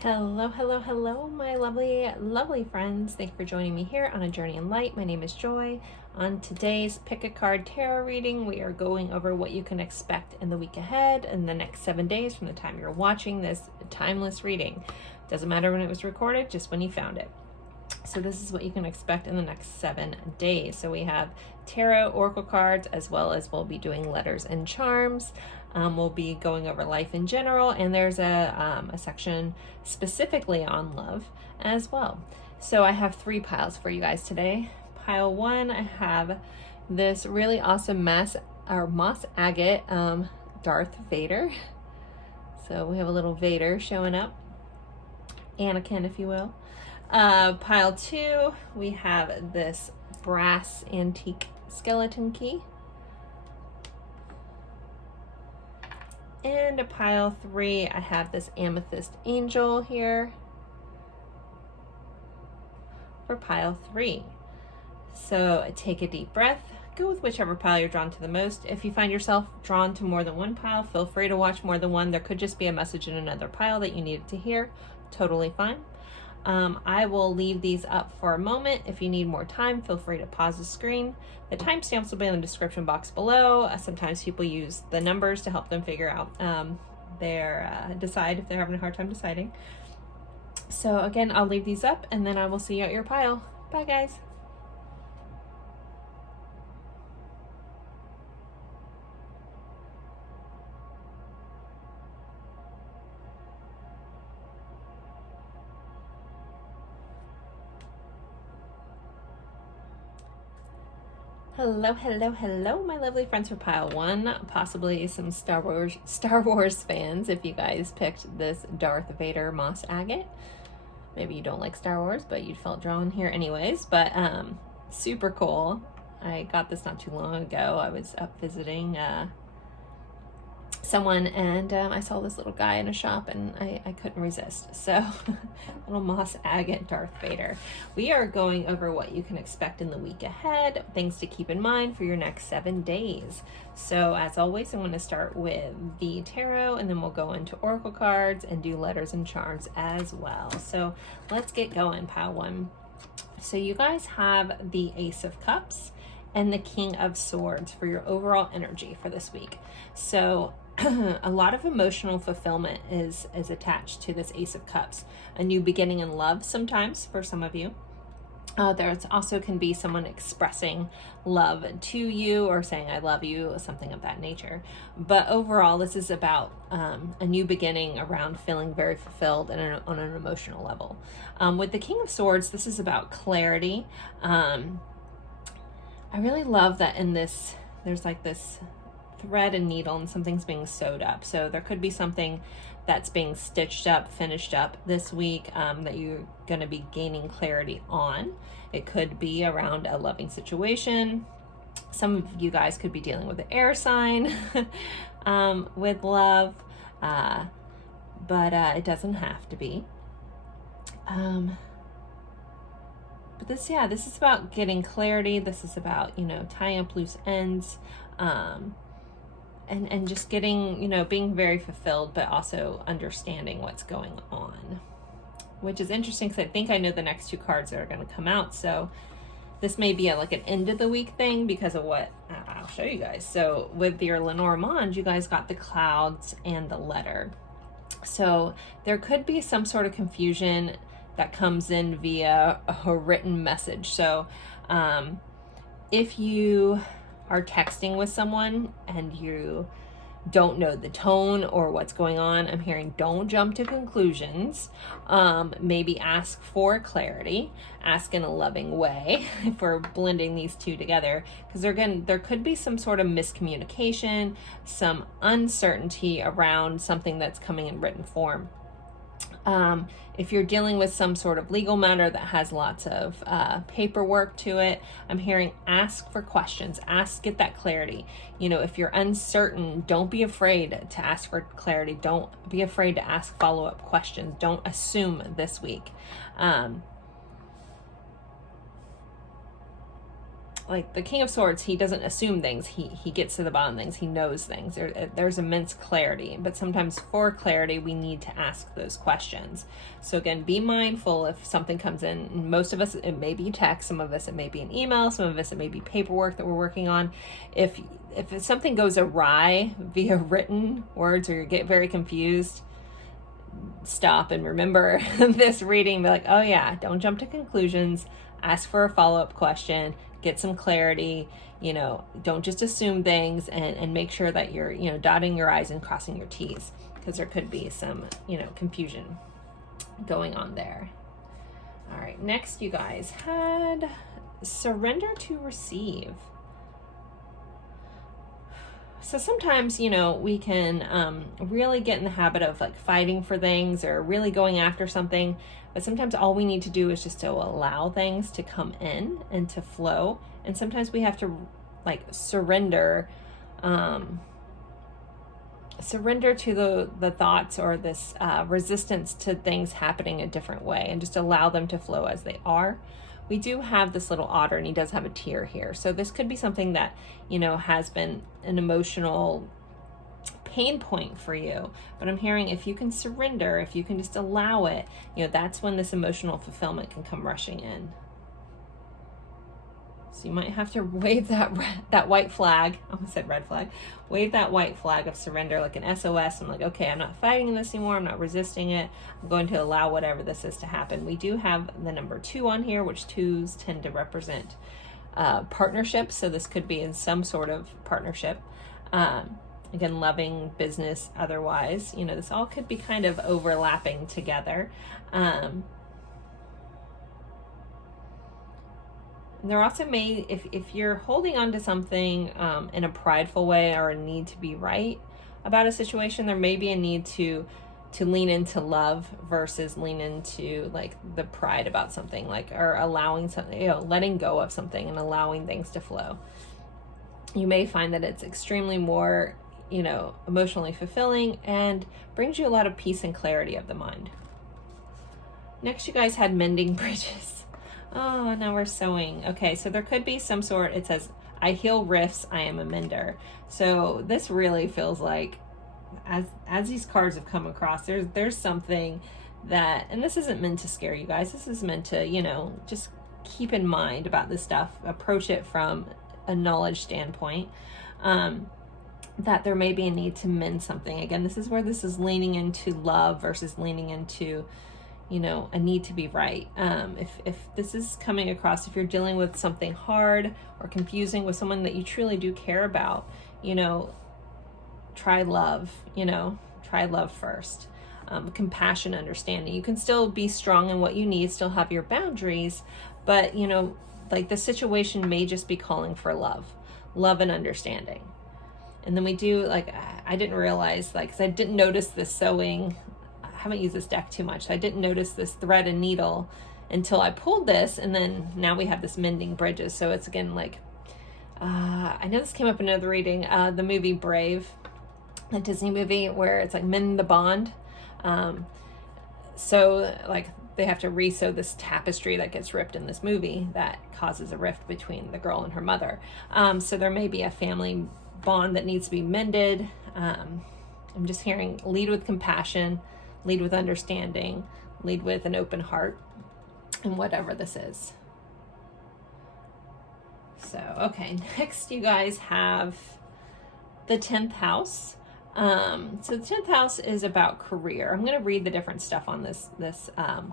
Hello, hello, hello, my lovely, lovely friends. Thank you for joining me here on A Journey in Light. My name is Joy. On today's Pick a Card Tarot reading, we are going over what you can expect in the week ahead and the next 7 days from the time you're watching this timeless reading. Doesn't matter when it was recorded, just when you found it. So this is what you can expect in the next 7 days. So we have tarot, oracle cards, as well as we'll be doing letters and charms. We'll be going over life in general, and there's a section specifically on love as well. So I have 3 piles for you guys today. Pile 1, I have this really awesome moss agate Darth Vader. So we have a little Vader showing up, Anakin, if you will. Pile 2, we have this brass antique skeleton key. And a pile 3, I have this amethyst angel here for pile 3. So take a deep breath, go with whichever pile you're drawn to the most. If you find yourself drawn to more than one pile, feel free to watch more than one. There could just be a message in another pile that you needed to hear. Totally fine. I will leave these up for a moment. If you need more time, feel free to pause the screen. The timestamps will be in the description box below. Sometimes people use the numbers to help them figure out decide if they're having a hard time deciding. So again, I'll leave these up and then I will see you at your pile. Bye guys. Hello, hello, hello, my lovely friends for pile 1, possibly some Star Wars fans if you guys picked this Darth Vader moss agate. Maybe you don't like Star Wars, but you felt drawn here anyways, but super cool. I got this not too long ago. I was up visiting someone and I saw this little guy in a shop and I couldn't resist. So little moss agate Darth Vader. We are going over what you can expect in the week ahead, things to keep in mind for your next 7 days. So as always, I'm going to start with the tarot and then we'll go into oracle cards and do letters and charms as well. So let's get going, pile 1. So you guys have the Ace of Cups and the King of Swords for your overall energy for this week. So a lot of emotional fulfillment is attached to this Ace of Cups. A new beginning in love sometimes for some of you. There also can be someone expressing love to you or saying I love you, something of that nature. But overall, this is about a new beginning around feeling very fulfilled and on an emotional level. With the King of Swords, this is about clarity. I really love that in this, there's like this thread and needle and something's being sewed up. So there could be something that's being stitched up, finished up this week that you're going to be gaining clarity on. It could be around a loving situation. Some of you guys could be dealing with an air sign with love, but it doesn't have to be. But this is about getting clarity. This is about, tying up loose ends, and just getting, being very fulfilled, but also understanding what's going on, which is interesting because I think I know the next 2 cards that are going to come out. So this may be like an end of the week thing because of what I'll show you guys. So with your Lenormand, you guys got the clouds and the letter. So there could be some sort of confusion that comes in via a written message. So if you are texting with someone and you don't know the tone or what's going on, I'm hearing don't jump to conclusions. Maybe ask for clarity, ask in a loving way if we're blending these 2 together, because there could be some sort of miscommunication, some uncertainty around something that's coming in written form. If you're dealing with some sort of legal matter that has lots of paperwork to it, I'm hearing ask for questions, get that clarity. If you're uncertain, don't be afraid to ask for clarity. Don't be afraid to ask follow-up questions. Don't assume this week. like the King of Swords, he doesn't assume things. He gets to the bottom of things. He knows things. There's immense clarity, but sometimes for clarity, we need to ask those questions. So again, be mindful if something comes in. Most of us, it may be text. Some of us, it may be an email. Some of us, it may be paperwork that we're working on. If something goes awry via written words, or you get very confused, stop and remember this reading. Be like, oh yeah, don't jump to conclusions. Ask for a follow-up question. Get some clarity, don't just assume things, and make sure that you're, dotting your I's and crossing your T's, because there could be some, confusion going on there. All right, next you guys had surrender to receive. So sometimes, we can really get in the habit of like fighting for things or really going after something. But sometimes all we need to do is just to allow things to come in and to flow. And sometimes we have to like surrender to the thoughts or this resistance to things happening a different way, and just allow them to flow as they are. We do have this little otter, and he does have a tear here. So this could be something that, has been an emotional pain point for you. But I'm hearing if you can surrender, if you can just allow it, that's when this emotional fulfillment can come rushing in. So you might have to wave that white flag. I almost said red flag. Wave that white flag of surrender, like an SOS. I'm like, okay, I'm not fighting this anymore. I'm not resisting it. I'm going to allow whatever this is to happen. We do have the number 2 on here, which 2s tend to represent partnerships. So this could be in some sort of partnership. Again, loving, business, otherwise. This all could be kind of overlapping together. And there also may, if you're holding on to something in a prideful way, or a need to be right about a situation, there may be a need to lean into love versus lean into like the pride about something, like, or allowing something, letting go of something and allowing things to flow. You may find that it's extremely more, emotionally fulfilling and brings you a lot of peace and clarity of the mind. Next, you guys had mending bridges. Oh, now we're sewing. Okay, so there could be some sort, it says, I heal rifts, I am a mender. So this really feels like, as these cards have come across, there's something that, and this isn't meant to scare you guys, this is meant to, just keep in mind about this stuff, approach it from a knowledge standpoint, that there may be a need to mend something. Again, this is where this is leaning into love versus leaning into, a need to be right. If this is coming across, if you're dealing with something hard or confusing with someone that you truly do care about, try love, try love first. Compassion, understanding. You can still be strong in what you need, still have your boundaries, but, like the situation may just be calling for love and understanding. And then we do, like, I didn't realize, like, because I didn't notice this sewing. I haven't used this deck too much. So I didn't notice this thread and needle until I pulled this. And then now we have this mending bridges. So it's again, like, I know this came up in another reading, the movie Brave, the Disney movie, where it's like mend the bond. So like they have to re-sew this tapestry that gets ripped in this movie that causes a rift between the girl and her mother. So there may be a family bond that needs to be mended. I'm just hearing lead with compassion, lead with understanding, lead with an open heart, and whatever this is. So, okay, next you guys have the 10th house. So the 10th house is about career. I'm going to read the different stuff on this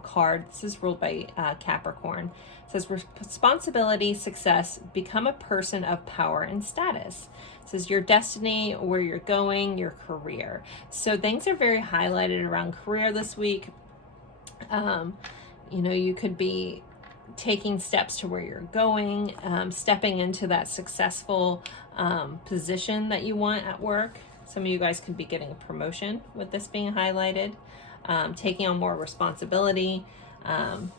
card. This is ruled by Capricorn. It says responsibility, success, become a person of power and status. It says your destiny, where you're going, your career. So things are very highlighted around career this week. You could be taking steps to where you're going, stepping into that successful position that you want at work. Some of you guys could be getting a promotion with this being highlighted, taking on more responsibility. I'm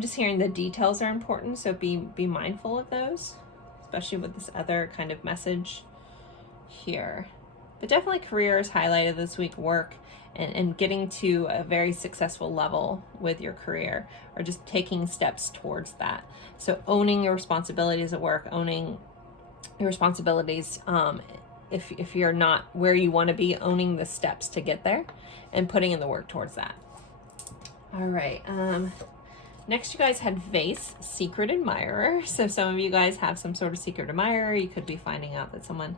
just hearing the details are important, so be mindful of those, especially with this other kind of message here. But definitely career is highlighted this week, work, and getting to a very successful level with your career, or just taking steps towards that. So owning your responsibilities at work, owning your responsibilities, if you're not where you want to be, owning the steps to get there and putting in the work towards that. All right. Next, you guys had Vase, secret admirer. So some of you guys have some sort of secret admirer. You could be finding out that someone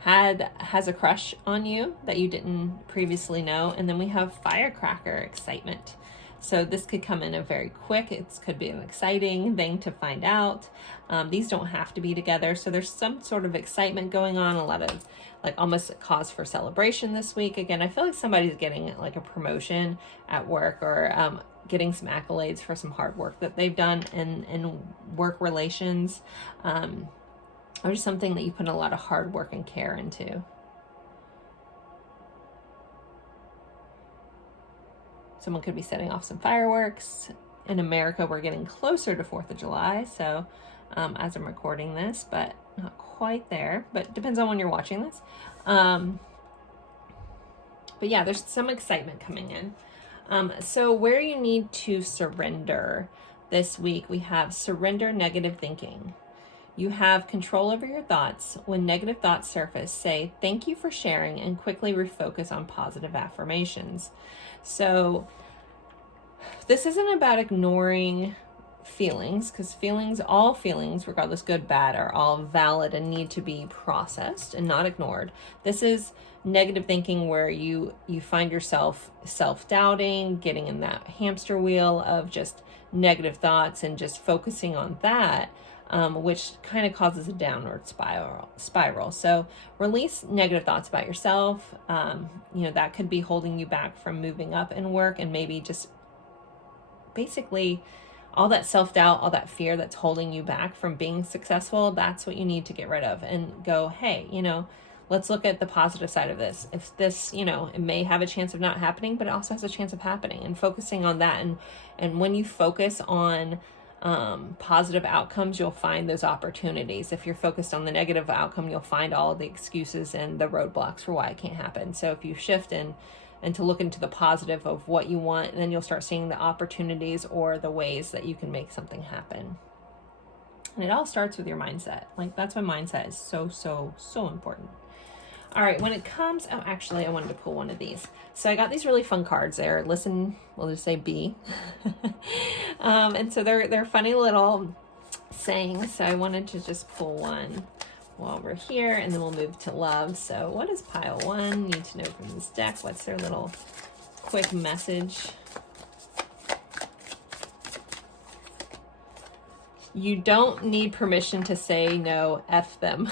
has a crush on you that you didn't previously know. And then we have firecracker, excitement. So this could come in a very quick, it could be an exciting thing to find out. These don't have to be together. So there's some sort of excitement going on, a lot of like almost a cause for celebration this week. Again, I feel like somebody's getting like a promotion at work, or getting some accolades for some hard work that they've done in work relations, or just something that you put a lot of hard work and care into. Someone could be setting off some fireworks. In America, we're getting closer to 4th of July, so as I'm recording this, but not quite there, but depends on when you're watching this. But yeah, there's some excitement coming in. So where you need to surrender this week, we have surrender negative thinking. You have control over your thoughts. When negative thoughts surface, say, thank you for sharing, and quickly refocus on positive affirmations. So this isn't about ignoring feelings, because all feelings, regardless good, bad, are all valid and need to be processed and not ignored. This is negative thinking where you find yourself self-doubting, getting in that hamster wheel of just negative thoughts and just focusing on that, which kind of causes a downward spiral. So release negative thoughts about yourself. That could be holding you back from moving up in work, and maybe just basically all that self-doubt, all that fear that's holding you back from being successful. That's what you need to get rid of and go, hey, let's look at the positive side of this. If this, it may have a chance of not happening, but it also has a chance of happening, and focusing on that. And when you focus on positive outcomes, you'll find those opportunities. If you're focused on the negative outcome, you'll find all the excuses and the roadblocks for why it can't happen. So if you shift and to look into the positive of what you want, then you'll start seeing the opportunities or the ways that you can make something happen. And it all starts with your mindset. Like, that's why mindset is so, so, so important. All right, when it comes, actually, I wanted to pull one of these. So I got these really fun cards there. Listen, we'll just say B. And so they're funny little sayings. So I wanted to just pull one while we're here, and then we'll move to love. So what does pile 1 need to know from this deck? What's their little quick message? You don't need permission to say no, F them.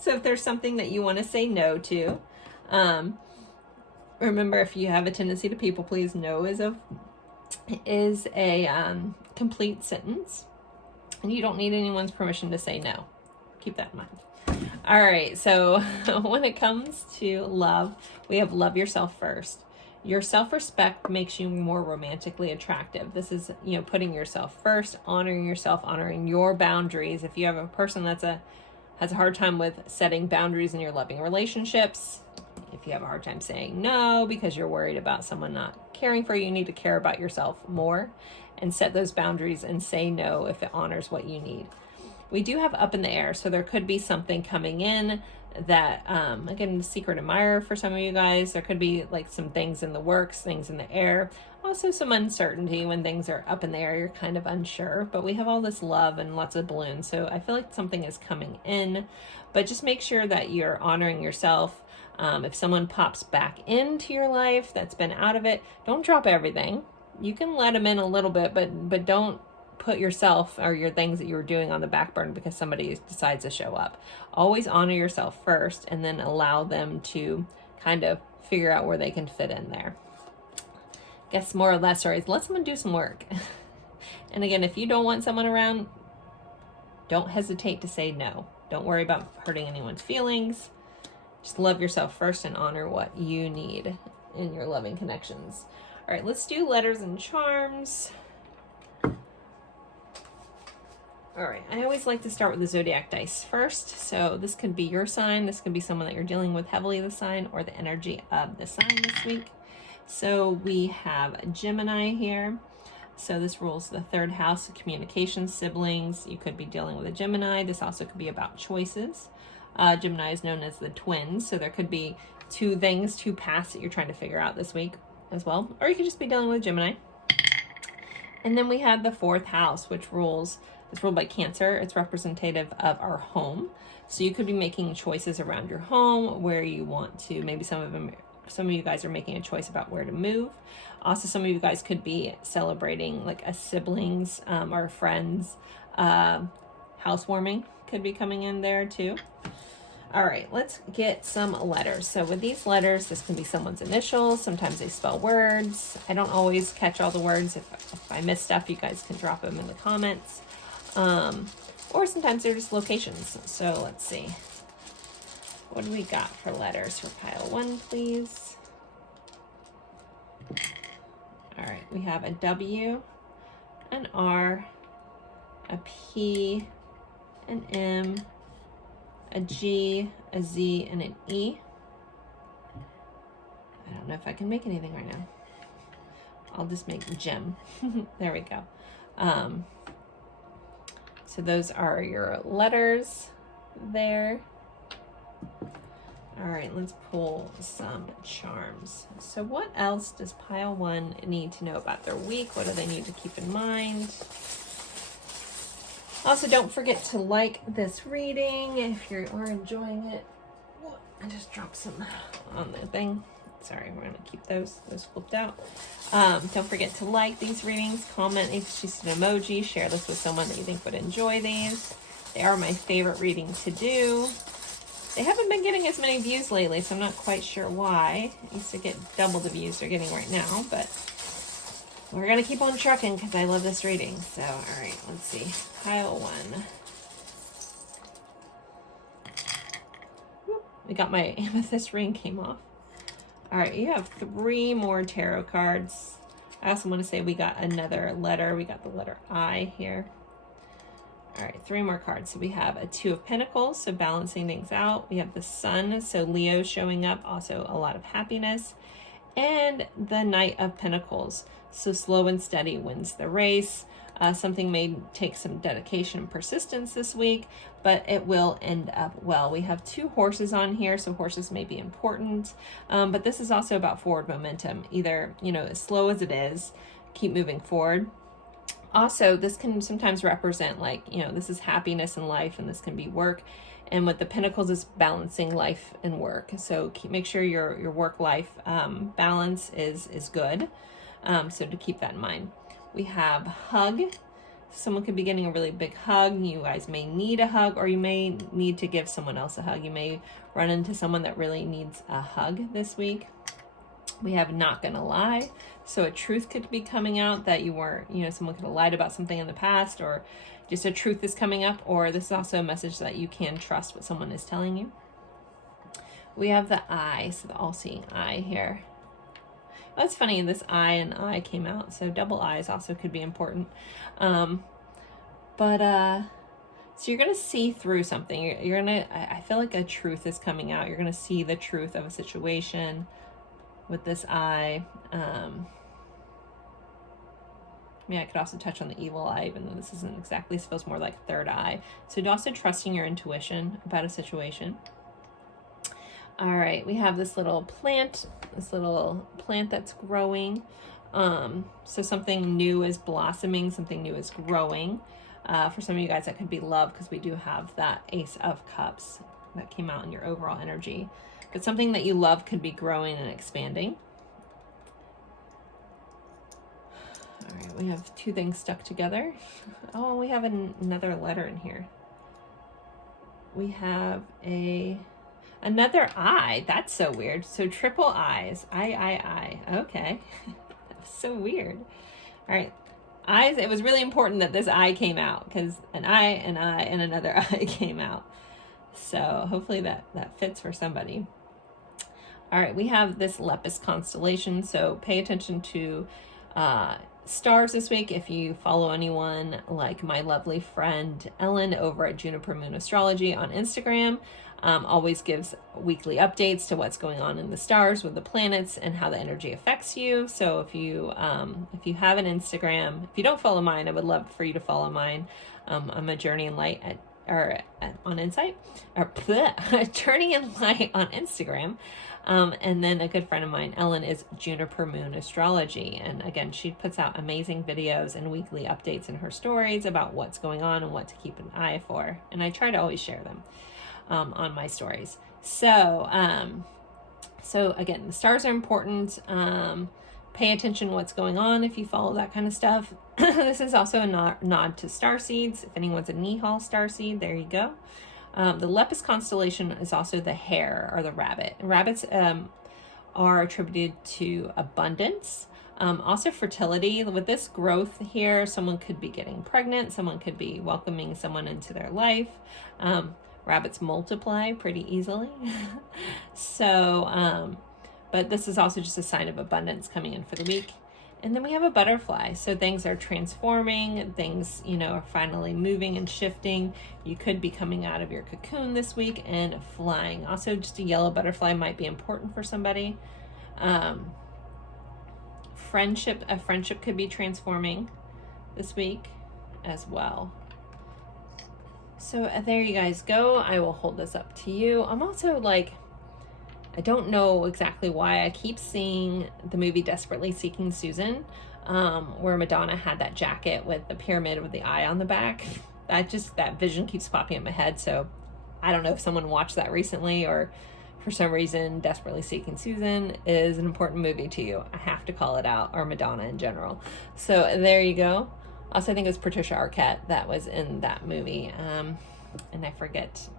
So if there's something that you want to say no to, remember, if you have a tendency to people please, no is a complete sentence, and you don't need anyone's permission to say no. Keep that in mind. All right, so when it comes to love, we have love yourself first. Your self-respect makes you more romantically attractive. This is, putting yourself first, honoring yourself, honoring your boundaries. If you have a person has a hard time with setting boundaries in your loving relationships, if you have a hard time saying no because you're worried about someone not caring for you, you need to care about yourself more and set those boundaries and say no if it honors what you need. We do have up in the air, so there could be something coming in that, again, secret admirer for some of you guys. There could be like some things in the works, things in the air. Also some uncertainty when things are up in the air, you're kind of unsure, but we have all this love and lots of balloons. So I feel like something is coming in, but just make sure that you're honoring yourself. If someone pops back into your life that's been out of it, don't drop everything. You can let them in a little bit, but don't put yourself or your things that you were doing on the back burner because somebody decides to show up. Always honor yourself first, and then allow them to kind of figure out where they can fit in there. Guess more or less stories. Let someone do some work. And again, if you don't want someone around, don't hesitate to say no. Don't worry about hurting anyone's feelings. Just love yourself first and honor what you need in your loving connections. All right, let's do letters and charms. All right, I always like to start with the zodiac dice first. So this could be your sign. This could be someone that you're dealing with heavily, the sign, or the energy of the sign this week. So we have Gemini here. So this rules the third house of communication, siblings. You could be dealing with a Gemini. This also could be about choices. Gemini is known as the twins. So there could be two paths that you're trying to figure out this week as well. Or you could just be dealing with Gemini. And then we have the fourth house, which it's ruled by Cancer. It's representative of our home. So you could be making choices around your home where you want to, maybe some of you guys are making a choice about where to move. Also, some of you guys could be celebrating like a siblings or a friend's housewarming could be coming in there too. All right, let's get some letters. So with these letters, this can be someone's initials. Sometimes they spell words. I don't always catch all the words. If I miss stuff, you guys can drop them in the comments. Or sometimes they're just locations. So let's see. What do we got for letters for pile 1, please? All right, we have a W, an R, a P, an M, a G, a Z, and an E. I don't know if I can make anything right now. I'll just make gem. There we go. So those are your letters there. All right, let's pull some charms. So what else does pile 1 need to know about their week? What do they need to keep in mind? Also, don't forget to like this reading if you are enjoying it. I just dropped some on the thing. Sorry, we're gonna keep those flipped out. Don't forget to like these readings, comment if she's an emoji, share this with someone that you think would enjoy these. They are my favorite reading to do. They haven't been getting as many views lately, so I'm not quite sure why. I used to get double the views they're getting right now, but we're gonna keep on trucking because I love this reading. So, all right, let's see. Pile 1. Whoop, we got my amethyst ring came off. All right, you have 3 more tarot cards. I also want to say we got another letter. We got the letter I here. All right, 3 more cards. So we have a 2 of Pentacles, so balancing things out. We have the Sun, so Leo showing up, also a lot of happiness. And the Knight of Pentacles, so slow and steady wins the race. Something may take some dedication and persistence this week, but it will end up well. We have 2 horses on here, so horses may be important, but this is also about forward momentum. Either, as slow as it is, keep moving forward. Also, this can sometimes represent this is happiness in life, and this can be work. And with the Pentacles is balancing life and work. So make sure your work-life balance is good. So to keep that in mind. We have hug. Someone could be getting a really big hug. You guys may need a hug, or you may need to give someone else a hug. You may run into someone that really needs a hug this week. We have not gonna lie. So a truth could be coming out that you weren't, someone could have lied about something in the past, or just a truth is coming up, or this is also a message that you can trust what someone is telling you. We have the eye, so the all-seeing eye here. That's funny, this I and I came out, so double eyes also could be important. So you're going to see through something. You're going to, I feel like a truth is coming out. You're going to see the truth of a situation with this eye. I could also touch on the evil eye, even though this isn't exactly, this feels more like third eye. So also trusting your intuition about a situation. All right, we have this little plant that's growing. So something new is blossoming, something new is growing. For some of you guys, that could be love, because we do have that Ace of Cups that came out in your overall energy. But something that you love could be growing and expanding. All right, we have 2 things stuck together. Oh, we have another letter in here. We have another I. That's so weird. So triple I's. I. Okay. That's so weird. All right. Eyes. It was really important that this I came out, because an I, and another I came out. So hopefully that fits for somebody. All right. We have this Lepus constellation. So pay attention to stars this week, if you follow anyone like my lovely friend Ellen over at Juniper Moon Astrology on Instagram, always gives weekly updates to what's going on in the stars with the planets and how the energy affects you. So if you have an Instagram, if you don't follow mine, I would love for you to follow mine. I'm a Journey in Light on Insight, or Journey in Light on Instagram. And then a good friend of mine, Ellen, is Juniper Moon Astrology. And again, she puts out amazing videos and weekly updates in her stories about what's going on and what to keep an eye for. And I try to always share them on my stories. So again, the stars are important. Pay attention to what's going on if you follow that kind of stuff. This is also a nod to starseeds. If anyone's a Nihal starseed, there you go. The Lepus constellation is also the hare or the rabbit. Rabbits are attributed to abundance, also fertility. With this growth here, someone could be getting pregnant, someone could be welcoming someone into their life. Rabbits multiply pretty easily. But this is also just a sign of abundance coming in for the week. And then we have a butterfly. So things are transforming, things, are finally moving and shifting. You could be coming out of your cocoon this week and flying. Also, just a yellow butterfly might be important for somebody. A friendship could be transforming this week as well. So there you guys go. I will hold this up to you. I'm also I don't know exactly why I keep seeing the movie Desperately Seeking Susan, where Madonna had that jacket with the pyramid with the eye on the back. That vision keeps popping in my head. So I don't know if someone watched that recently or for some reason Desperately Seeking Susan is an important movie to you. I have to call it out, or Madonna in general. So there you go. Also, I think it was Patricia Arquette that was in that movie. And I forget...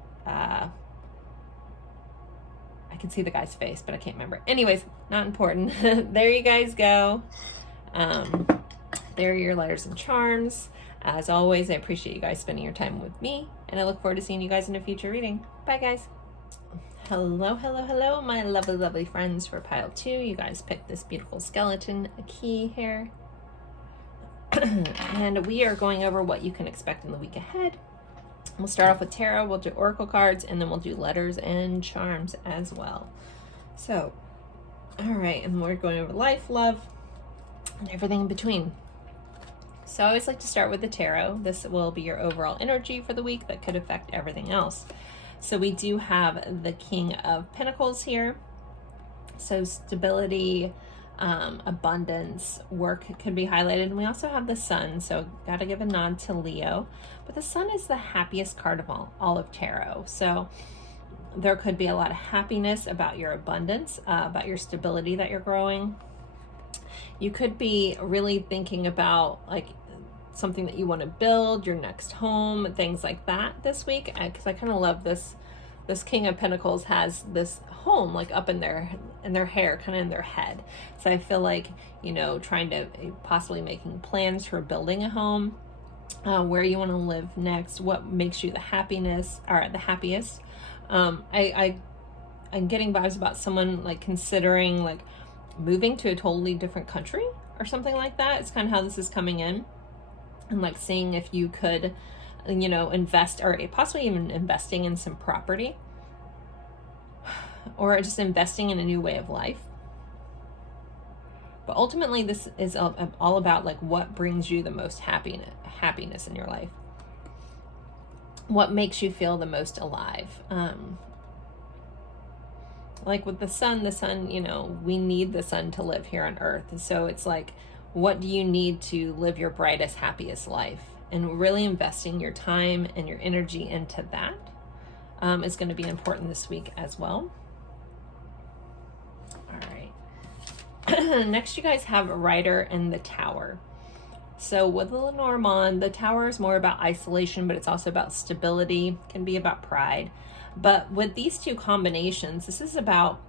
I can see the guy's face, but I can't remember. Anyways, not important. There you guys go. There are your letters and charms. As always, I appreciate you guys spending your time with me, and I look forward to seeing you guys in a future reading. Bye, guys. Hello, my lovely friends for pile 2. You guys picked this beautiful skeleton key here. And we are going over what you can expect in the week ahead. We'll start off with tarot, we'll do oracle cards, and then we'll do letters and charms as well. So, all right, and we're going over life, love, and everything in between. So I always like to start with the tarot. This will be your overall energy for the week that could affect everything else. So we do have the King of Pentacles here. So stability, abundance, work could be highlighted. And we also have the Sun, so got to give a nod to Leo. But the Sun is the happiest card of all of tarot. So there could be a lot of happiness about your abundance, about your stability that you're growing. You could be really thinking about something that you want to build, your next home, things like that this week. Because I kind of love this King of Pentacles has this home up in their hair, kind of in their head. So I feel trying to possibly making plans for building a home, where you want to live next, what makes you the happiest. I'm getting vibes about someone considering moving to a totally different country or something like that. It's kind of how this is coming in, and seeing if you could invest, or possibly even investing in some property, or just investing in a new way of life. But ultimately, this is all about what brings you the most happiness in your life. What makes you feel the most alive. With the sun, we need the sun to live here on Earth. And so it's what do you need to live your brightest, happiest life? And really investing your time and your energy into that is going to be important this week as well. All right. Next, you guys have Rider and the Tower. So with the Lenormand, the Tower is more about isolation, but it's also about stability, can be about pride. But with these two combinations, this is about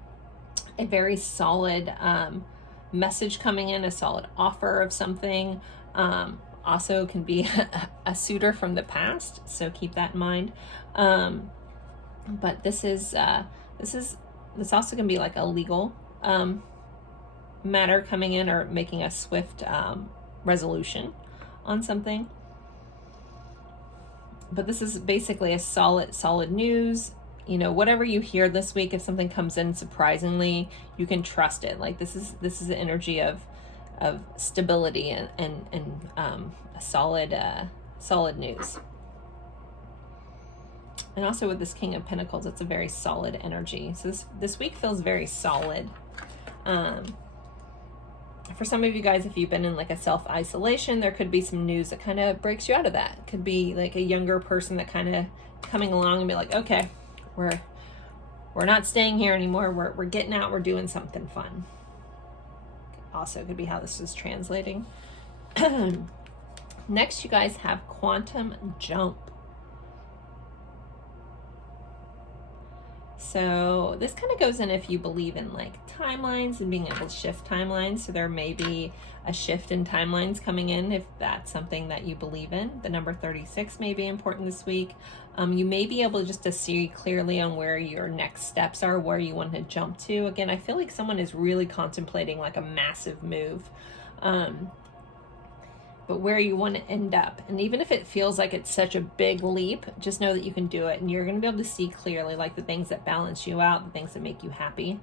a very solid message coming in, a solid offer of something. Also can be a suitor from the past, so keep that in mind. But this also can be a legal matter coming in, or making a swift resolution on something. But this is basically a solid news. You know, whatever you hear this week, if something comes in surprisingly, you can trust it. Like this is the energy of stability and a solid news. And also with this King of Pentacles, it's a very solid energy. So this week feels very solid. For some of you guys, if you've been in like a self-isolation, there could be some news that kind of breaks you out of that. It could be like a younger person that kind of coming along and be like, okay, we're not staying here anymore. We're getting out. We're doing something fun. Also could be how this is translating. Next, you guys have quantum jump. So this kind of goes in if you believe in like timelines and being able to shift timelines. So there may be a shift in timelines coming in if that's something that you believe in. The number 36 may be important this week. You may be able just to see clearly on where your next steps are, where you want to jump to. Again, I feel like someone is really contemplating like a massive move. But where you want to end up. And even if it feels like it's such a big leap, just know that you can do it. And you're going to be able to see clearly like the things that balance you out, the things that make you happy.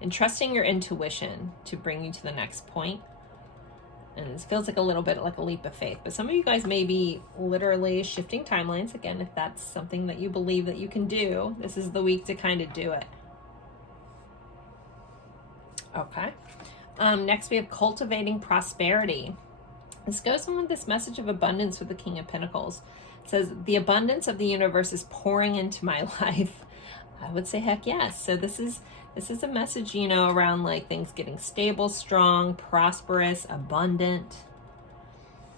And trusting your intuition to bring you to the next point. And it feels like a little bit like a leap of faith. But some of you guys may be literally shifting timelines. Again, if that's something that you believe that you can do, this is the week to kind of do it. Okay. Next, we have cultivating prosperity. This goes on with this message of abundance with the King of Pentacles. It says, the abundance of the universe is pouring into my life. I would say, heck yes. So this is a message, you know, around like things getting stable, strong, prosperous, abundant.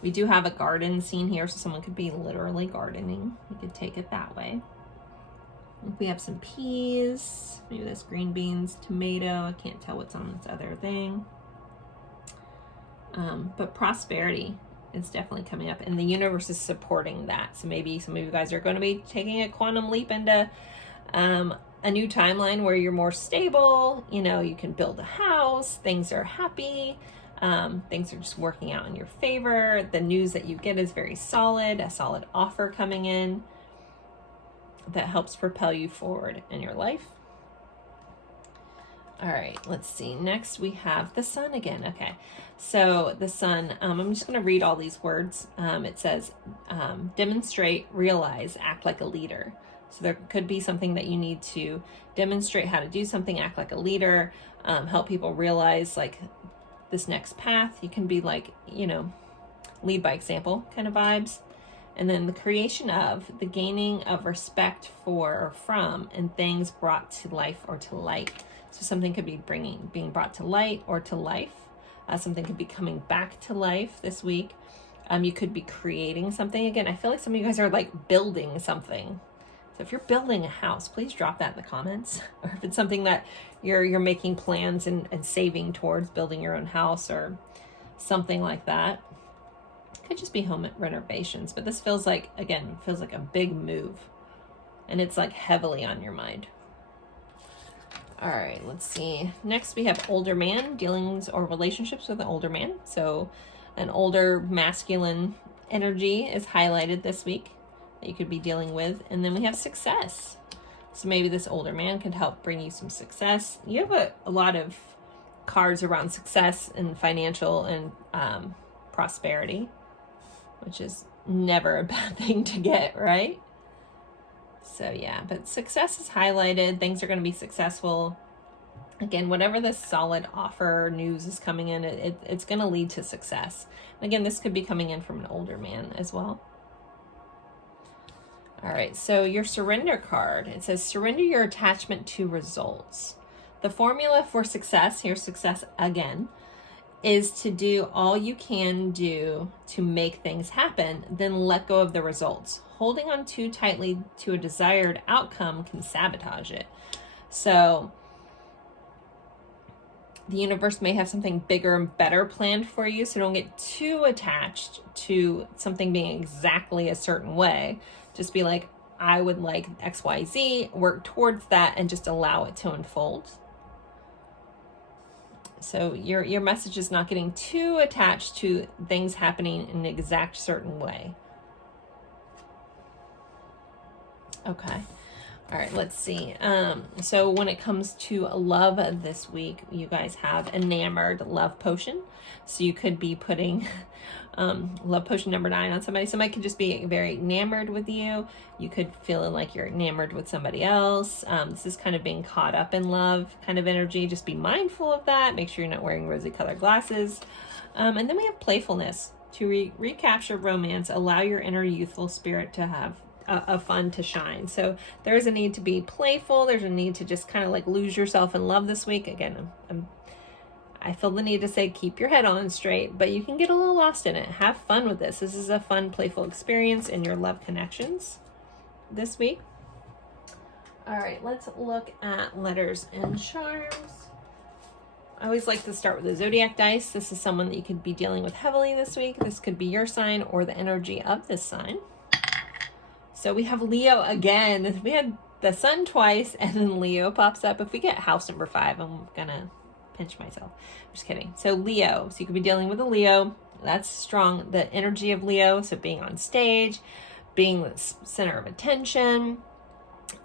We do have a garden scene here, so someone could be literally gardening. You could take it that way. We have some peas, maybe that's green beans, tomato. I can't tell what's on this other thing. But prosperity is definitely coming up, and the universe is supporting that. So maybe some of you guys are going to be taking a quantum leap into a new timeline where you're more stable. You know, you can build a house. Things are happy. Things are just working out in your favor. The news that you get is very solid, a solid offer coming in that helps propel you forward in your life. All right, let's see. Next, we have the sun again. Okay, so the sun, I'm just going to read all these words. It says, demonstrate, realize, act like a leader. So there could be something that you need to demonstrate how to do something, act like a leader, help people realize like this next path. You can be like, you know, lead by example kind of vibes. And then the creation of, the gaining of respect for or from, and things brought to life or to light. So something could be being brought to light or to life. Something could be coming back to life this week. You could be creating something. Again, I feel like some of you guys are like building something. So if you're building a house, please drop that in the comments. Or if it's something that you're making plans and saving towards building your own house or something like that. Could just be home renovations, but this feels like, again, feels like a big move, and it's like heavily on your mind. All right, let's see. Next, we have older man, dealings or relationships with an older man. So an older masculine energy is highlighted this week that you could be dealing with. And then we have success. So maybe this older man could help bring you some success. You have a lot of cards around success and financial and prosperity, which is never a bad thing to get, right? So yeah, but success is highlighted. Things are going to be successful. Again, whatever this solid offer news is coming in, it's going to lead to success. And again, this could be coming in from an older man as well. All right, so your surrender card, it says surrender your attachment to results. The formula for success, here's success again, is to do all you can do to make things happen, then let go of the results. Holding on too tightly to a desired outcome can sabotage it. So the universe may have something bigger and better planned for you, so don't get too attached to something being exactly a certain way. Just be like, I would like XYZ, work towards that, and just allow it to unfold. So your message is not getting too attached to things happening in an exact certain way. Okay. All right, let's see. So when it comes to love this week, you guys have enamored love potion. So you could be putting love potion number 9 on somebody. Somebody could just be very enamored with you. You could feel like you're enamored with somebody else. This is kind of being caught up in love kind of energy. Just be mindful of that. Make sure you're not wearing rosy colored glasses. And then we have playfulness. To recapture romance, allow your inner youthful spirit to have a fun to shine. So there's a need to be playful. There's a need to just kind of like lose yourself in love this week. Again, I feel the need to say keep your head on straight, but you can get a little lost in it. Have fun with this. This is a fun, playful experience in your love connections this week. All right, let's look at letters and charms. I always like to start with the zodiac dice. This is someone that you could be dealing with heavily this week. This could be your sign or the energy of this sign. So we have Leo again. We had the sun twice and then Leo pops up. If we get house number 5, I'm gonna pinch myself. Just kidding. So Leo, so you could be dealing with a Leo. That's strong. The energy of Leo, so being on stage, being the center of attention.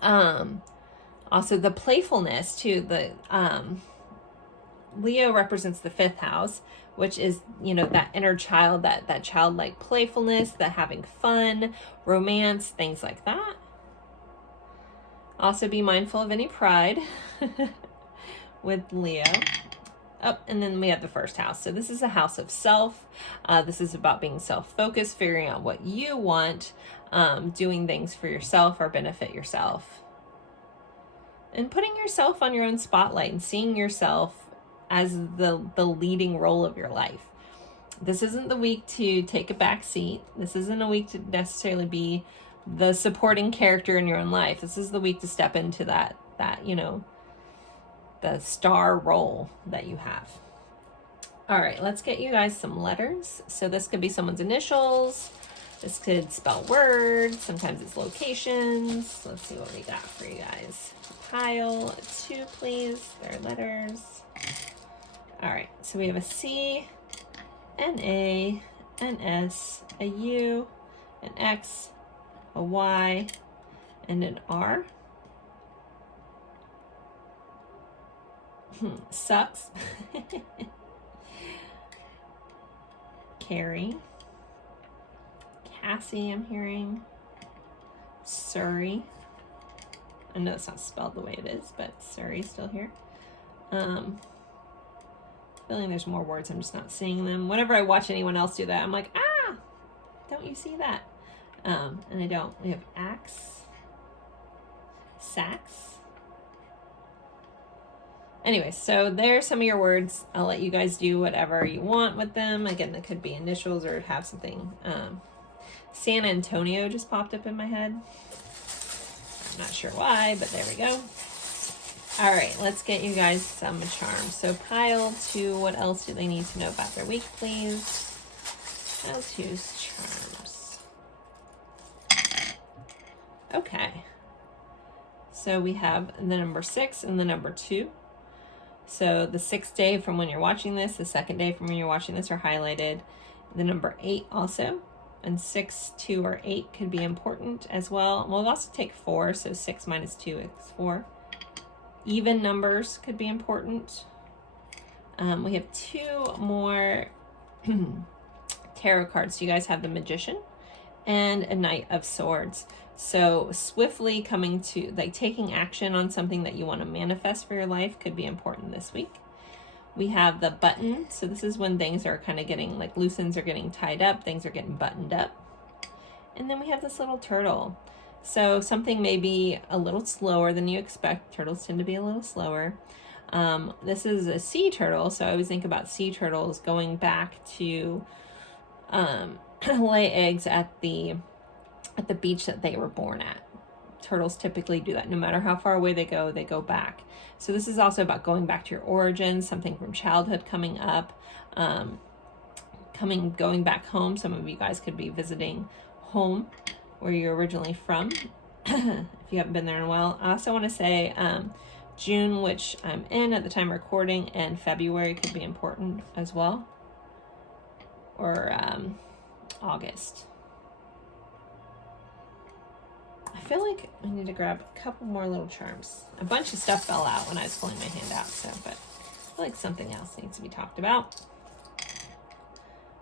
Also the playfulness too. The Leo represents the 5th house, which is, you know, that inner child, that childlike playfulness, that having fun, romance, things like that. Also be mindful of any pride with Leo. Oh, and then we have the 1st house. So this is a house of self. This is about being self-focused, figuring out what you want, doing things for yourself or benefit yourself. And putting yourself on your own spotlight and seeing yourself as the leading role of your life. This isn't the week to take a back seat. This isn't a week to necessarily be the supporting character in your own life. This is the week to step into that, you know, the star role that you have. All right, let's get you guys some letters. So this could be someone's initials. This could spell words. Sometimes it's locations. Let's see what we got for you guys. Pile 2, please. Their letters. All right, so we have a C, an A, an S, a U, an X, a Y, and an R. Sucks. Carrie. Cassie, I'm hearing. Surrey. I know it's not spelled the way it is, but Surrey's still here. Feeling there's more words, I'm just not seeing them. Whenever I watch anyone else do that, I'm like, don't you see that? And I don't. We have axe, sax. Anyway, so there's some of your words. I'll let you guys do whatever you want with them. Again, that could be initials or have something. San Antonio just popped up in my head. I'm not sure why, but there we go. All right, let's get you guys some charms. So pile 2, what else do they need to know about their week, please? Pile 2's charms. Okay. So we have the number 6 and the number 2. So the 6th day from when you're watching this, the 2nd day from when you're watching this are highlighted. The number 8 also. And 6, 2, or 8 could be important as well. We'll also take 4, so 6 minus 2 is 4. Even numbers could be important. We have 2 more tarot cards. You guys have the Magician and a Knight of Swords. So swiftly coming to, like, taking action on something that you want to manifest for your life could be important this week. We have the Button. So this is when things are kind of getting, like, loose ends are getting tied up, things are getting buttoned up. And then we have this little turtle. So something may be a little slower than you expect. Turtles tend to be a little slower. This is a sea turtle, so I always think about sea turtles going back to lay eggs at the beach that they were born at. Turtles typically do that. No matter how far away they go back. So this is also about going back to your origins, something from childhood coming up, going back home. Some of you guys could be visiting home where you're originally from, if you haven't been there in a while. I also want to say June, which I'm in at the time of recording, and February could be important as well, or August. I feel like I need to grab a couple more little charms. A bunch of stuff fell out when I was pulling my hand out, so, but I feel like something else needs to be talked about.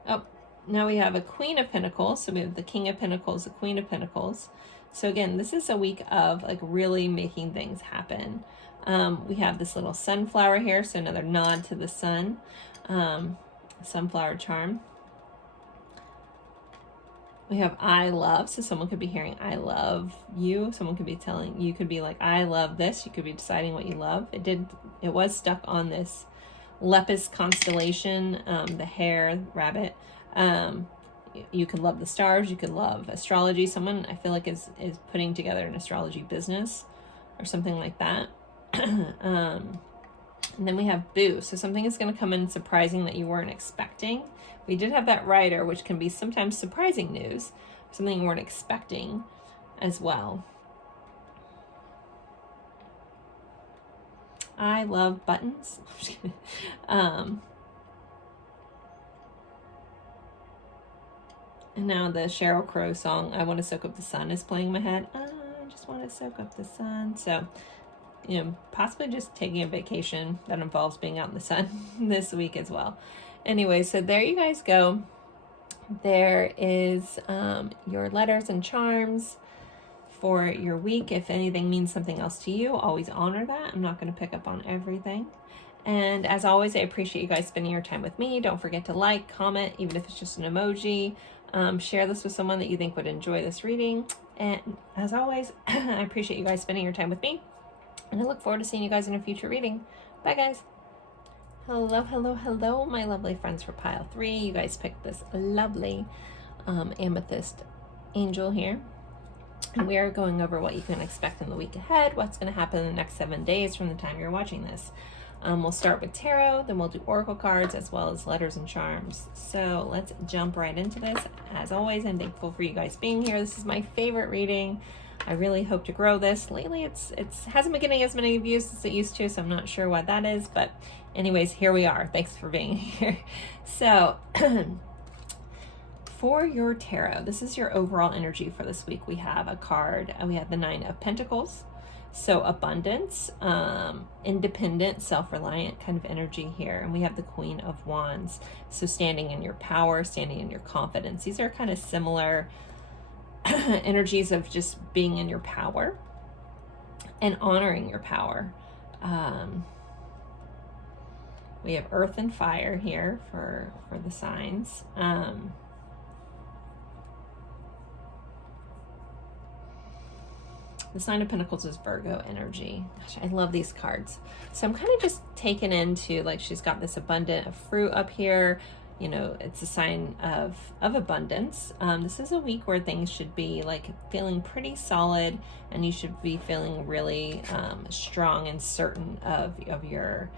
Oh, now we have a Queen of Pentacles. So we have the King of Pentacles, the Queen of Pentacles. So again, this is a week of like really making things happen. We have this little sunflower here, so another nod to the sun, sunflower charm. We have I love, so someone could be hearing I love you. Someone could be telling, you could be like, I love this. You could be deciding what you love. It was stuck on this Lepus constellation, the hare, rabbit. You could love the stars. You could love astrology. Someone I feel like is putting together an astrology business or something like that. And then we have Boo. So something is going to come in surprising that you weren't expecting. We did have that Rider, which can be sometimes surprising news, something you weren't expecting as well. I love buttons. And now the Sheryl Crow song, I Want to Soak Up the Sun, is playing in my head. I just want to soak up the sun. So, you know, possibly just taking a vacation that involves being out in the sun this week as well. Anyway, so there you guys go. There is your letters and charms for your week. If anything means something else to you, always honor that. I'm not going to pick up on everything. And as always, I appreciate you guys spending your time with me. Don't forget to like, comment, even if it's just an emoji. Share this with someone that you think would enjoy this reading. And as always, I appreciate you guys spending your time with me. And I look forward to seeing you guys in a future reading. Bye, guys. Hello, hello, hello, my lovely friends for pile 3. You guys picked this lovely amethyst angel here. And we are going over what you can expect in the week ahead, what's going to happen in the next 7 days from the time you're watching this. We'll start with tarot, then we'll do oracle cards, as well as letters and charms. So let's jump right into this. As always, I'm thankful for you guys being here. This is my favorite reading. I really hope to grow this. Lately, it hasn't been getting as many views as it used to, so I'm not sure why that is. But anyways, here we are. Thanks for being here. So for your tarot, this is your overall energy for this week. We have a card. We have the 9 of Pentacles. So abundance, independent, self-reliant kind of energy here. And we have the Queen of Wands. So standing in your power, standing in your confidence. These are kind of similar energies of just being in your power and honoring your power. We have earth and fire here for the signs. The 9 of Pentacles is Virgo energy. Gosh, I love these cards. So I'm kind of just taken into, like, she's got this abundant of fruit up here. You know, it's a sign of abundance. This is a week where things should be like feeling pretty solid, and you should be feeling really strong and certain of your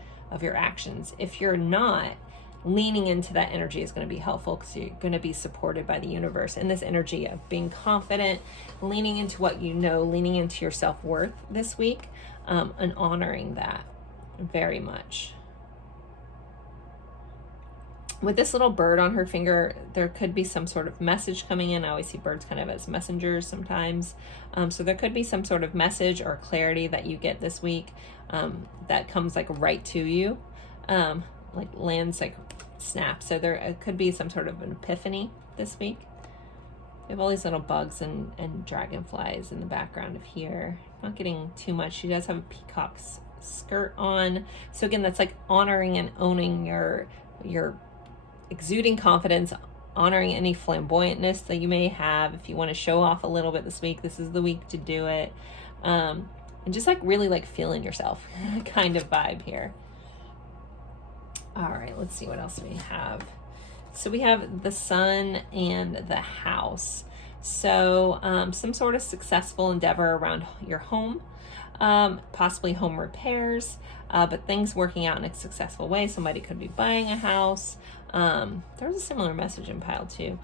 actions. If you're not, leaning into that energy is going to be helpful, because you're going to be supported by the universe. And this energy of being confident, leaning into what you know, leaning into your self-worth this week, and honoring that very much. With this little bird on her finger, there could be some sort of message coming in. I always see birds kind of as messengers sometimes. So there could be some sort of message or clarity that you get this week that comes like right to you, like lands like snap. So there could be some sort of an epiphany this week. We have all these little bugs and dragonflies in the background of here. Not getting too much. She does have a peacock's skirt on. So again, that's like honoring and owning your exuding confidence, honoring any flamboyantness that you may have. If you want to show off a little bit this week, this is the week to do it. And just like really like feeling yourself kind of vibe here. All right, let's see what else we have. So we have the sun and the house. So some sort of successful endeavor around your home, possibly home repairs, but things working out in a successful way. Somebody could be buying a house. There's a similar message in pile 2.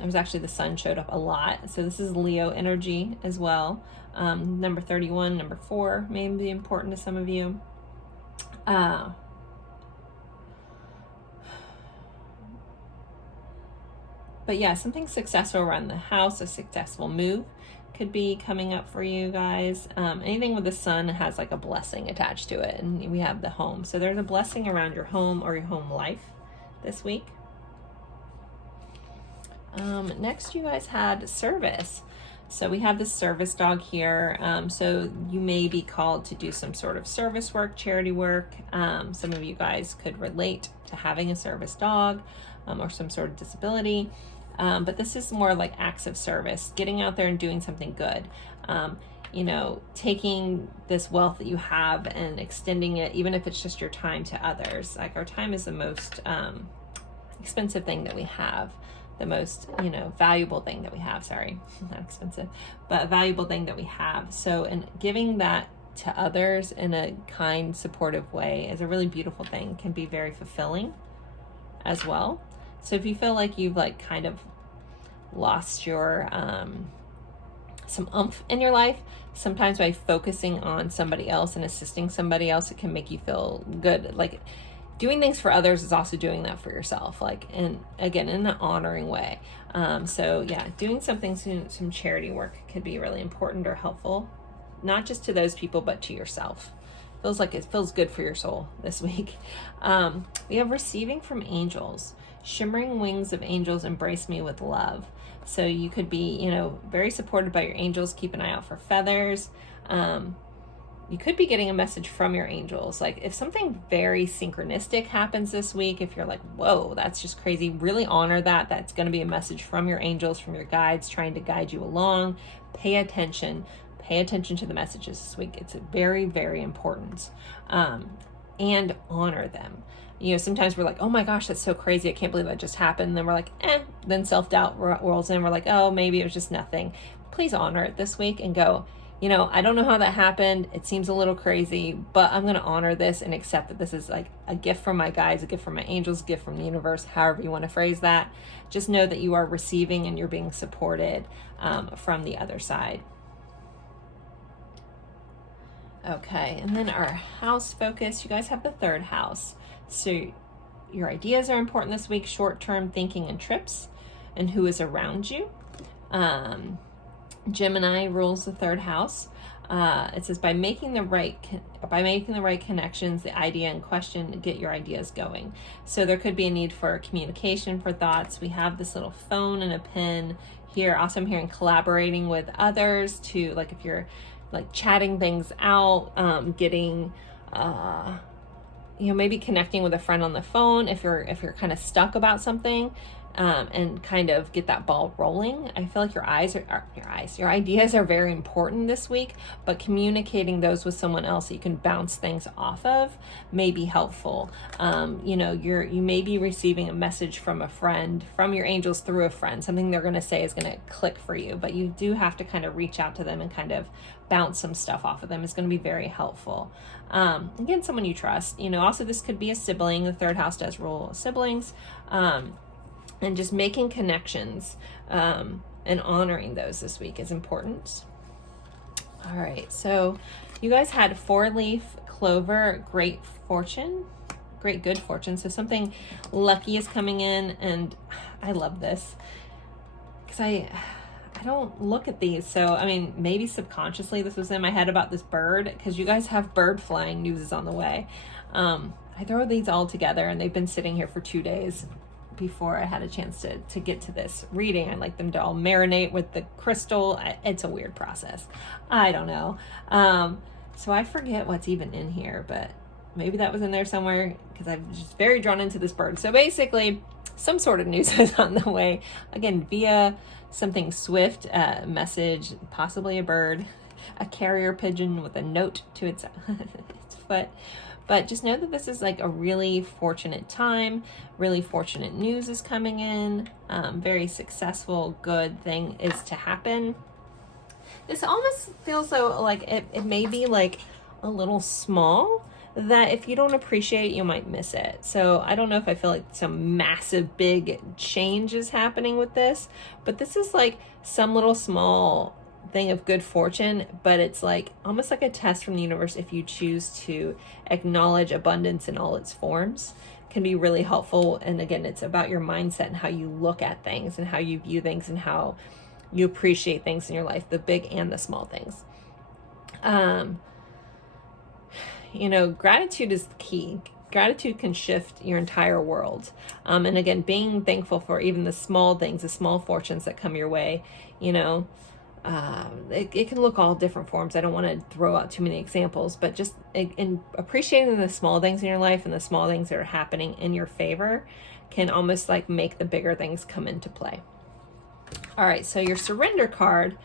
It was actually the sun showed up a lot. So this is Leo energy as well. Number 31, number 4 may be important to some of you. But yeah, something successful around the house, a successful move could be coming up for you guys. Anything with the sun has like a blessing attached to it, and we have the home. So there's a blessing around your home or your home life this week. Next, you guys had service. So we have this service dog here. So you may be called to do some sort of service work, charity work. Some of you guys could relate to having a service dog or some sort of disability. But this is more like acts of service, getting out there and doing something good. You know, taking this wealth that you have and extending it, even if it's just your time, to others. Like, our time is the most expensive thing that we have. The most, you know, valuable thing that we have. Sorry, not expensive, but a valuable thing that we have. So, and giving that to others in a kind, supportive way is a really beautiful thing. It can be very fulfilling as well. So if you feel like you've like kind of lost your some oomph in your life, sometimes by focusing on somebody else and assisting somebody else, it can make you feel good. Like, doing things for others is also doing that for yourself, like, and again, in an honoring way. So yeah, doing something, some charity work could be really important or helpful, not just to those people, but to yourself. Feels like it feels good for your soul this week. We have receiving from angels. Shimmering wings of angels embrace me with love. So you could be, you know, very supported by your angels. Keep an eye out for feathers. You could be getting a message from your angels. Like, if something very synchronistic happens this week, if you're like, whoa, that's just crazy, really honor that. That's going to be a message from your angels, from your guides, trying to guide you along. Pay attention to the messages this week. It's very, very important. And honor them. You know, sometimes we're like, oh my gosh, that's so crazy, I can't believe that just happened. And then we're like, then self-doubt rolls in. We're like, oh, maybe it was just nothing. Please honor it this week and go, you know, I don't know how that happened. It seems a little crazy, but I'm going to honor this and accept that this is like a gift from my guides, a gift from my angels, a gift from the universe, however you want to phrase that. Just know that you are receiving and you're being supported from the other side. Okay, and then our house focus, you guys have the 3rd house. So your ideas are important this week, short-term thinking and trips, and who is around you. Gemini rules the 3rd house. It says by making the right connections, the idea in question, get your ideas going. So there could be a need for communication, for thoughts. We have this little phone and a pen here. Also, I'm hearing collaborating with others to, like, if you're like chatting things out, getting you know, maybe connecting with a friend on the phone if you're kind of stuck about something, and kind of get that ball rolling. I feel like your ideas are very important this week, but communicating those with someone else that you can bounce things off of may be helpful. You know, you may be receiving a message from a friend, from your angels through a friend. Something they're going to say is going to click for you, but you do have to kind of reach out to them and kind of bounce some stuff off of them. Is going to be very helpful. Again, someone you trust. You know, also this could be a sibling. The 3rd house does rule siblings. And just making connections and honoring those this week is important. All right, so you guys had 4-leaf clover, great good fortune. So something lucky is coming in, and I love this because I don't look at these. So, I mean, maybe subconsciously this was in my head about this bird, because you guys have bird flying news is on the way. I throw these all together, and they've been sitting here for 2 days before I had a chance to get to this reading. I like them to all marinate with the crystal. It's a weird process. I don't know. So I forget what's even in here, but maybe that was in there somewhere, because I'm just very drawn into this bird. So basically, some sort of news is on the way. Again, via something swift, message, possibly a bird, a carrier pigeon with a note to its foot. But just know that this is like a really fortunate time. Really fortunate news is coming in. Very successful, good thing is to happen. This almost feels so like it may be like a little small, that if you don't appreciate it, you might miss it. So I don't know if I feel like some massive big change is happening with this, but this is like some little small thing of good fortune, but it's like almost like a test from the universe. If you choose to acknowledge abundance in all its forms, can be really helpful. And again, it's about your mindset and how you look at things and how you view things and how you appreciate things in your life, the big and the small things. You know, gratitude is the key. Gratitude can shift your entire world. And again, being thankful for even the small things, the small fortunes that come your way, you know, it can look all different forms. I don't want to throw out too many examples, but just in appreciating the small things in your life and the small things that are happening in your favor can almost like make the bigger things come into play. All right, so your surrender card,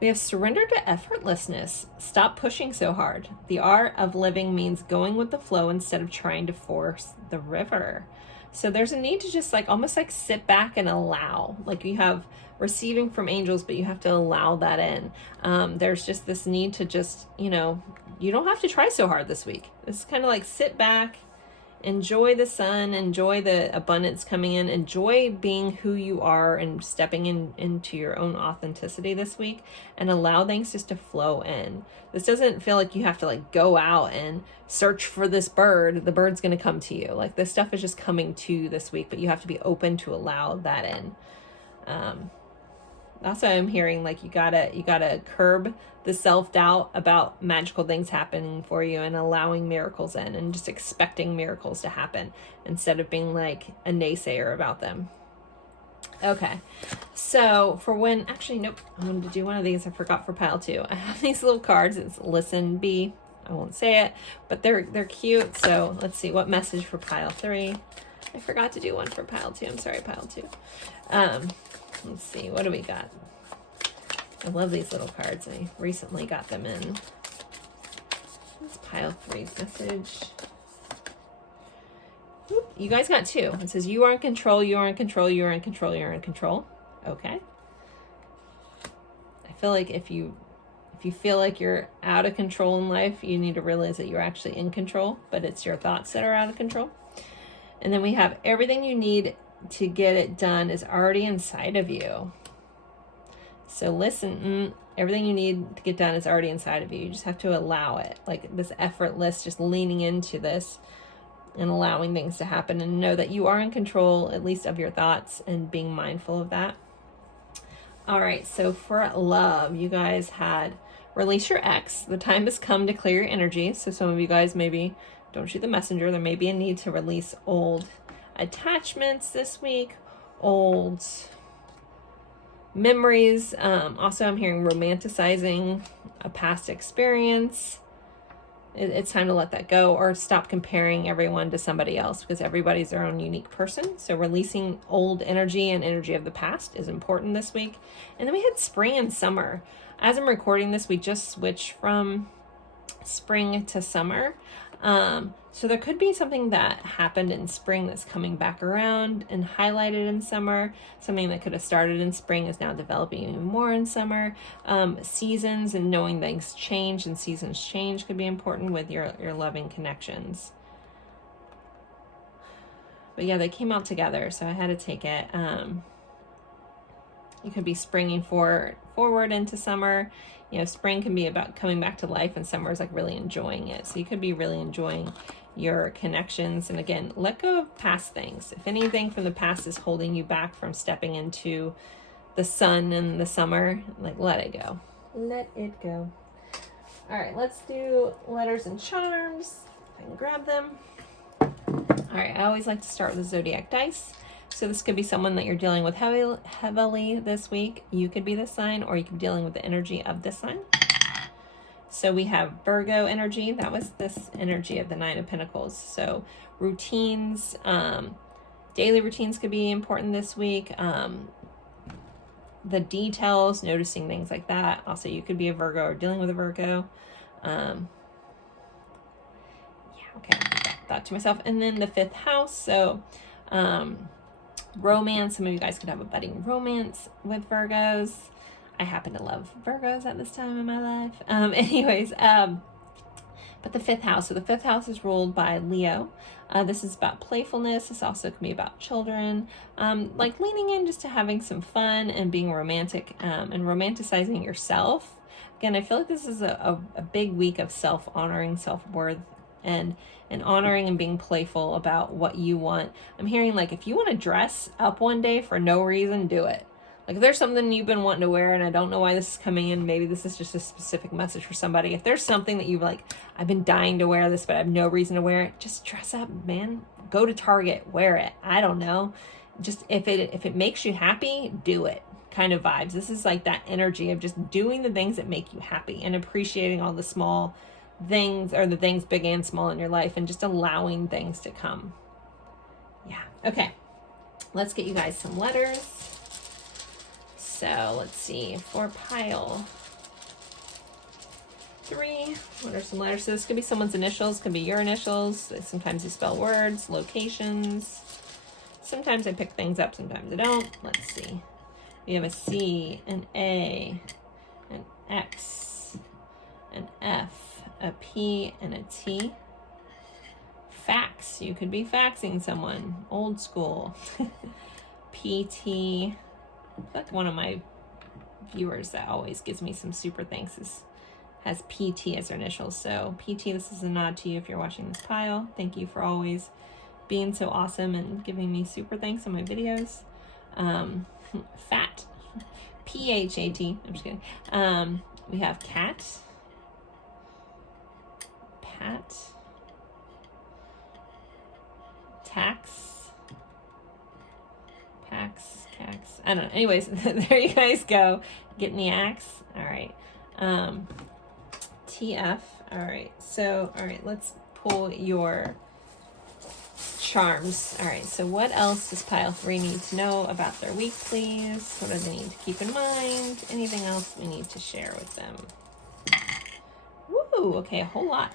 we have surrender to effortlessness. Stop pushing so hard. The art of living means going with the flow instead of trying to force the river. So there's a need to just like almost like sit back and allow. Like you have receiving from angels, but you have to allow that in. There's just this need to just, you know, you don't have to try so hard this week. It's kind of like sit back, enjoy the sun, enjoy the abundance coming in, enjoy being who you are and stepping into your own authenticity this week, and allow things just to flow in. This doesn't feel like you have to like go out and search for this bird. The bird's going to come to you. Like this stuff is just coming to you this week, but you have to be open to allow that in. Also, I'm hearing like you gotta curb the self-doubt about magical things happening for you and allowing miracles in and just expecting miracles to happen instead of being like a naysayer about them. Okay, so for when, actually, nope, I wanted to do one of these. I forgot for pile 2. I have these little cards. It's listen, be. I won't say it, but they're cute. So let's see, what message for pile 3? I forgot to do one for pile 2. I'm sorry, pile 2. Let's see, what do we got? I love these little cards. I recently got them in. What's pile 3's message? Oop, you guys got 2. It says, you are in control, you are in control, you are in control, you're in control. Okay. I feel like if you feel like you're out of control in life, you need to realize that you're actually in control, but it's your thoughts that are out of control. And then we have everything you need to get it done is already inside of you. So listen, everything you need to get done is already inside of you. You just have to allow it. Like this effortless, just leaning into this and allowing things to happen, and know that you are in control, at least of your thoughts, and being mindful of that. All right, so for love, you guys had release your ex. The time has come to clear your energy. So some of you guys maybe don't shoot the messenger. There may be a need to release old attachments this week, old memories. Also, I'm hearing romanticizing a past experience. It's time to let that go, or stop comparing everyone to somebody else, because everybody's their own unique person. So releasing old energy and energy of the past is important this week. And then we had spring and summer. As I'm recording this, we just switched from spring to summer. So there could be something that happened in spring that's coming back around and highlighted in summer. Something that could have started in spring is now developing even more in summer. Seasons and knowing things change and seasons change could be important with your loving connections. But yeah, they came out together, so I had to take it. You could be springing forward into summer. You know, spring can be about coming back to life, and summer is like really enjoying it. So you could be really enjoying your connections. And again, let go of past things. If anything from the past is holding you back from stepping into the sun and the summer, like let it go. Let it go. All right, let's do letters and charms. If I can grab them. All right, I always like to start with the zodiac dice. So this could be someone that you're dealing with heavily this week. You could be the sign, or you could be dealing with the energy of this sign. So we have Virgo energy. That was this energy of the 9 of Pentacles. So routines, daily routines could be important this week. The details, noticing things like that. Also, you could be a Virgo or dealing with a Virgo. Yeah, okay, I got that to myself. And then the 5th house. So romance. Some of you guys could have a budding romance with Virgos. I happen to love Virgos at this time in my life. But But the fifth house, so the fifth house is ruled by Leo. This is about playfulness. This also can be about children, like leaning in just to having some fun and being romantic, and romanticizing yourself. Again, I feel like this is a big week of self-honoring, self-worth, and honoring and being playful about what you want. I'm hearing like if you want to dress up one day for no reason, do it. Like if there's something you've been wanting to wear, and I don't know why this is coming in, maybe this is just a specific message for somebody. If there's something that you've like, I've been dying to wear this, but I have no reason to wear it, just dress up, man. Go to Target, wear it. I don't know. Just if it makes you happy, do it. Kind of vibes. This is like that energy of just doing the things that make you happy and appreciating all the small things, or the things big and small in your life, and just allowing things to come. Yeah. Okay. Let's get you guys some letters. So let's see, for pile 3, what are some letters? So this could be someone's initials, could be your initials. Sometimes you spell words, locations. Sometimes I pick things up, sometimes I don't. Let's see. We have a C, an A, an X, an F, a P, and a T. Fax, you could be faxing someone, old school. PT. Like one of my viewers that always gives me some super thanks has PT as their initials. So PT, this is a nod to you if you're watching this pile. Thank you for always being so awesome and giving me super thanks on my videos. Fat, PHAT, I'm just kidding. We have cat, pat, tax, pax, cax. I don't know. Anyways, there you guys go. Getting the axe. All right. TF. All right. So, all right, let's pull your charms. All right. So what else does pile 3 need to know about their week, please? What do they need to keep in mind? Anything else we need to share with them? Woo. Okay. A whole lot.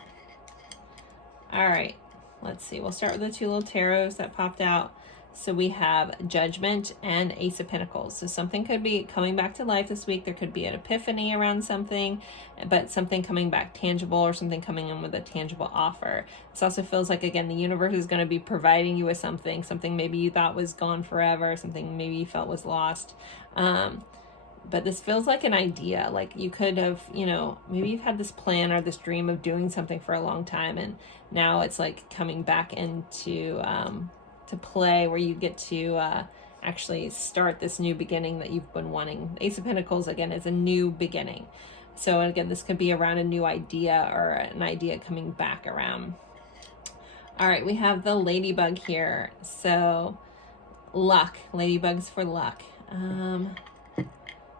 All right. Let's see. We'll start with the 2 little tarots that popped out. So we have Judgment and Ace of Pentacles. So something could be coming back to life this week. There could be an epiphany around something, but something coming back tangible, or something coming in with a tangible offer. This also feels like, again, the universe is going to be providing you with something maybe you thought was gone forever, something maybe you felt was lost. But this feels like an idea. Like you could have, maybe you've had this plan or this dream of doing something for a long time, and now it's like coming back into to play, where you get to actually start this new beginning that you've been wanting. Ace of Pentacles, again, is a new beginning. So again, this could be around a new idea, or an idea coming back around. All right, we have the ladybug here. So luck, ladybugs for luck.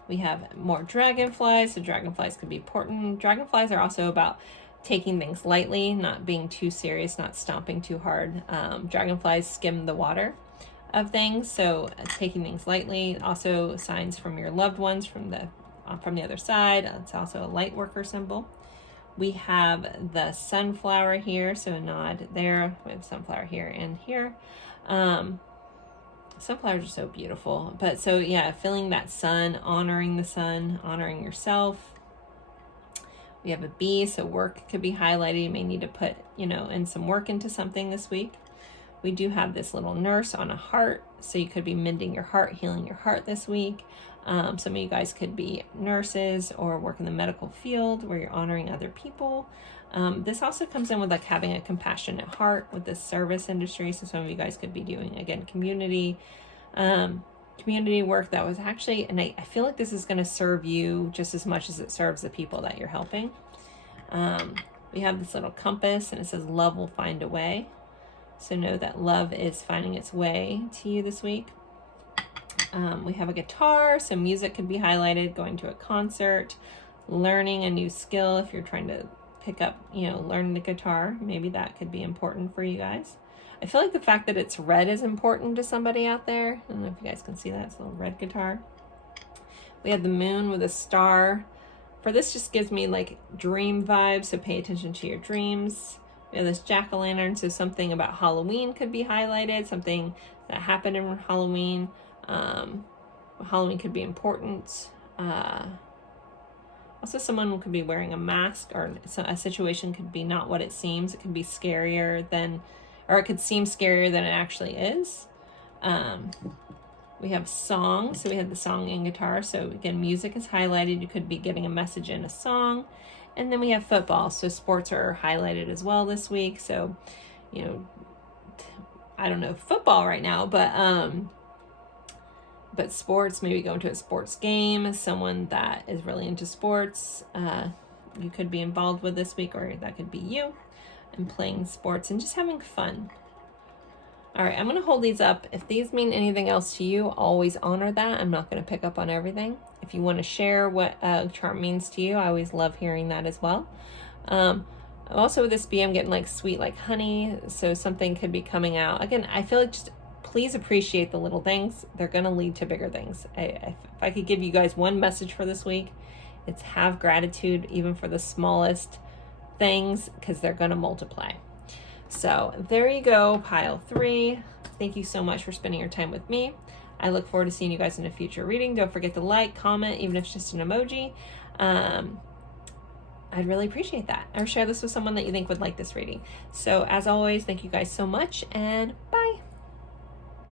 We have more dragonflies. So dragonflies could be important. Dragonflies are also about taking things lightly, not being too serious, not stomping too hard. Dragonflies skim the water of things, so taking things lightly. Also signs from your loved ones from the other side. It's also a light worker symbol. We have the sunflower here, so a nod there. We have sunflower here and here. Sunflowers are so beautiful. But so yeah, feeling that sun, honoring the sun, honoring yourself. We have a bee, so work could be highlighted. You may need to put, in some work into something this week. We do have this little nurse on a heart, so you could be mending your heart, healing your heart this week. Some of you guys could be nurses or work in the medical field where you're honoring other people. This also comes in with like having a compassionate heart with the service industry. So some of you guys could be doing, again, community work that was actually, and I feel like this is going to serve you just as much as it serves the people that you're helping. We have this little compass, and it says love will find a way. So know that love is finding its way to you this week. We have a guitar, so music could be highlighted, going to a concert, learning a new skill. If you're trying to pick up, learn the guitar, maybe that could be important for you guys. I feel like the fact that it's red is important to somebody out there. I don't know if you guys can see that. It's a little red guitar. We have the moon with a star. For this, just gives me like dream vibes, so pay attention to your dreams. We have this jack-o'-lantern, so something about Halloween could be highlighted, something that happened in Halloween. Halloween could be important. Also, someone could be wearing a mask, or a situation could be not what it seems. It could be scarier than, or it could seem scarier than it actually is. We have song, so we have the song and guitar. So again, music is highlighted. You could be getting a message in a song. And then we have football, so sports are highlighted as well this week. So, you know, I don't know football right now, but sports, maybe going to a sports game, someone that is really into sports, you could be involved with this week, or that could be you, and playing sports and just having fun. All right, I'm going to hold these up. If these mean anything else to you, always honor that. I'm not going to pick up on everything. If you want to share what a chart means to you, I always love hearing that as well. Also with this bee, I'm getting like sweet like honey, so something could be coming out. Again, I feel like just please appreciate the little things. They're going to lead to bigger things. If I could give you guys one message for this week, it's have gratitude even for the smallest things, because they're going to multiply. So there you go, pile 3. Thank you so much for spending your time with me. I look forward to seeing you guys in a future reading. Don't forget to like, comment, even if it's just an emoji. I'd really appreciate that. Or share this with someone that you think would like this reading. So as always, thank you guys so much, and bye.